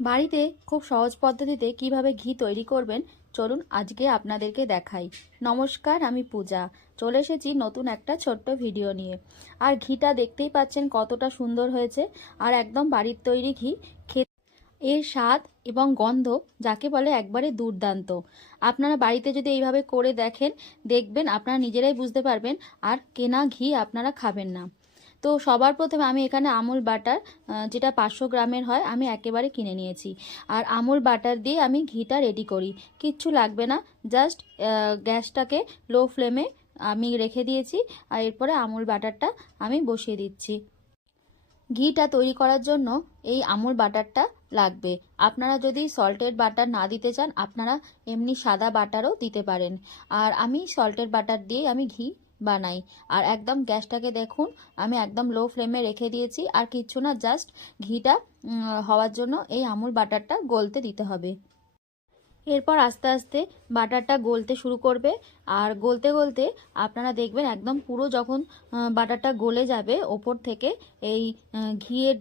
বাড়িতে খুব সহজ পদ্ধতিতে কিভাবে ঘি তৈরি করবেন চলুন আজকে আপনাদেরকে দেখাই। নমস্কার, আমি পূজা। চলে এসেছি নতুন একটা ছোট্ট ভিডিও নিয়ে। আর ঘিটা দেখতেই পাচ্ছেন কতটা সুন্দর হয়েছে, আর একদম বাড়ির তৈরি ঘি। খেতে এর স্বাদ এবং গন্ধ যাকে বলে একবারে দুর্দান্ত। আপনারা বাড়িতে যদি এইভাবে করে দেখেন, দেখবেন আপনারা নিজেরাই বুঝতে পারবেন আর কেনা ঘি আপনারা খাবেন না। তো সবার প্রথমে আমি এখানে আমুল বাটার, যেটা 500 গ্রামের হয়, আমি একেবারে কিনে নিয়েছি। আর আমুল বাটার দিয়ে আমি ঘিটা রেডি করি। কিচ্ছু লাগবে না, জাস্ট গ্যাসটাকে লো ফ্লেমে আমি রেখে দিয়েছি। আর এরপরে আমুল বাটারটা আমি বসিয়ে দিচ্ছি। ঘিটা তৈরি করার জন্য এই আমুল বাটারটা লাগবে। আপনারা যদি সল্টেড বাটার না দিতে চান, আপনারা এমনি সাদা বাটারও দিতে পারেন। আর আমি সল্টেড বাটার দিয়ে আমি ঘি বানাই। আর একদম গ্যাসটাকে দেখুন, আমি একদম লো ফ্লেমে রেখে দিয়েছি। আর কিচ্ছু না, জাস্ট ঘিটা হওয়ার জন্য এই আমুল বাটারটা গলতে দিতে হবে। এরপর আস্তে আস্তে বাটারটা গলতে শুরু করবে। আর গলতে গলতে আপনারা দেখবেন একদম পুরো যখন বাটারটা গলে যাবে, ওপর থেকে এই ঘিয়ের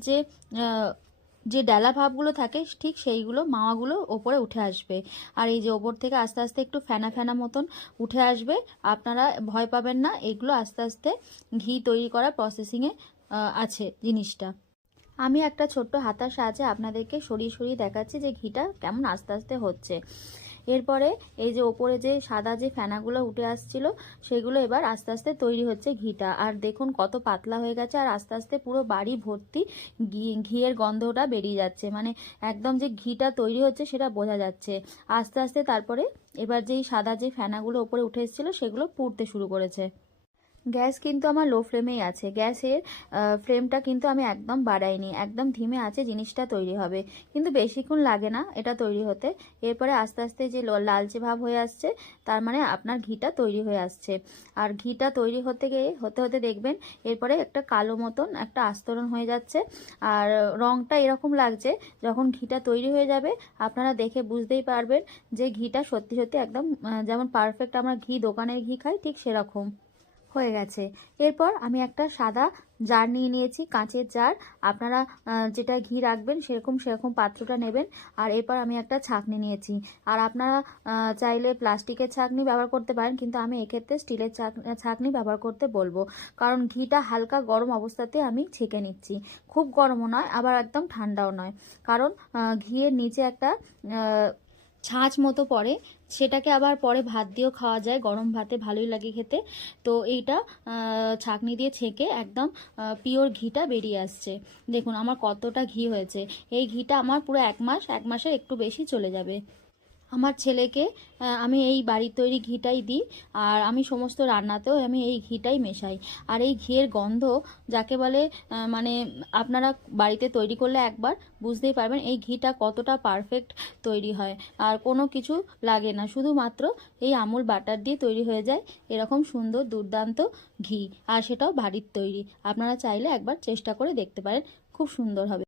যে ডালা ভাবগুলো থাকে, ঠিক সেইগুলো মাওয়াগুলো ওপরে উঠে আসবে। আর এই যে ওপর থেকে আস্তে আস্তে একটু ফেনা ফেনা মতন উঠে আসবে। আপনারা ভয় পাবেন না, এগুলো আস্তে আস্তে ঘি তৈরি করা প্রসেসিংয়ে আছে জিনিসটা। আমি একটা ছোট্ট হাতার সাহায্যে আপনাদেরকে সরিয়ে সরিয়ে দেখাচ্ছি যে ঘিটা কেমন আস্তে আস্তে হচ্ছে। এরপরে এই যে ওপরে যে সাদা যে ফেনাগুলো উঠে আসছিল, সেগুলো এবার আস্তে আস্তে তৈরি হচ্ছে ঘিটা। আর দেখুন কত পাতলা হয়ে গেছে, আর আস্তে আস্তে পুরো বাড়ি ভর্তি ঘিয়ের গন্ধটা বেরিয়ে যাচ্ছে। মানে একদম যে ঘিটা তৈরি হচ্ছে সেটা বোঝা যাচ্ছে আস্তে আস্তে। তারপরে এবার যেই সাদা যে ফেনাগুলো ওপরে উঠে এসেছিল, সেগুলো পুড়তে শুরু করেছে। গ্যাস কিন্তু আমার লো ফ্লেমেই আছে। গ্যাসের ফ্লেমটা কিন্তু আমি একদম বাড়াইনি, একদম ধিমে আছে জিনিসটা তৈরি হবে। কিন্তু বেশিক্ষণ লাগে না এটা তৈরি হতে। এরপরে আস্তে আস্তে যে লালচে ভাব হয়ে আসছে, তার মানে আপনার ঘিটা তৈরি হয়ে আসছে। আর ঘিটা তৈরি হতে গিয়ে হতে হতে দেখবেন এরপরে একটা কালো মতন একটা আস্তরণ হয়ে যাচ্ছে। আর রঙটা এরকম লাগছে, যখন ঘিটা তৈরি হয়ে যাবে আপনারা দেখে বুঝতেই পারবেন যে ঘিটা সত্যি সত্যি একদম যেমন পারফেক্ট আমরা ঘি দোকানের ঘি খাই, ঠিক সেরকম হয়ে গেছে। এরপর আমি একটা সাদা জার নিয়ে নিয়েছি, কাঁচের জার। আপনারা যেটা ঘি রাখবেন সেরকম পাত্রটা নেবেন। আর এরপর আমি একটা ছাঁকনি নিয়েছি। আর আপনারা চাইলে প্লাস্টিকের ছাঁকনি ব্যবহার করতে পারেন, কিন্তু আমি এক্ষেত্রে স্টিলের ছাঁকনি ব্যবহার করতে বলবো। কারণ ঘিটা হালকা গরম অবস্থাতে আমি ছেঁকে নিচ্ছি। খুব গরমও নয়, আবার একদম ঠান্ডাও নয়। কারণ ঘিয়ের নিচে একটা ছাঁচ মতো পড়ে, সেটাকে আবার পরে ভাত দিয়েও খাওয়া যায়, গরম ভাতে ভালোই লাগে খেতে। তো এইটা ছাঁকনি দিয়ে ছেঁকে একদম পিওর ঘিটা বেরিয়ে আসছে। দেখুন আমার কতটা ঘি হয়েছে। এই ঘিটা আমার পুরো এক মাসের একটু বেশি চলে যাবে। আমার ছেলেকে আমি এই বাড়ির তৈরি ঘিটাই দিই। আর আমি সমস্ত রান্নাতেও আমি এই ঘিটাই মেশাই। আর এই ঘিয়ের গন্ধ যাকে বলে, মানে আপনারা বাড়িতে তৈরি করলে একবার বুঝতেই পারবেন এই ঘিটা কতটা পারফেক্ট তৈরি হয়। আর কোনো কিছু লাগে না, শুধুমাত্র এই আমুল বাটার দিয়ে তৈরি হয়ে যায় এরকম সুন্দর দুর্দান্ত ঘি। আর সেটাও বাড়ির তৈরি। আপনারা চাইলে একবার চেষ্টা করে দেখতে পারেন, খুব সুন্দর হবে।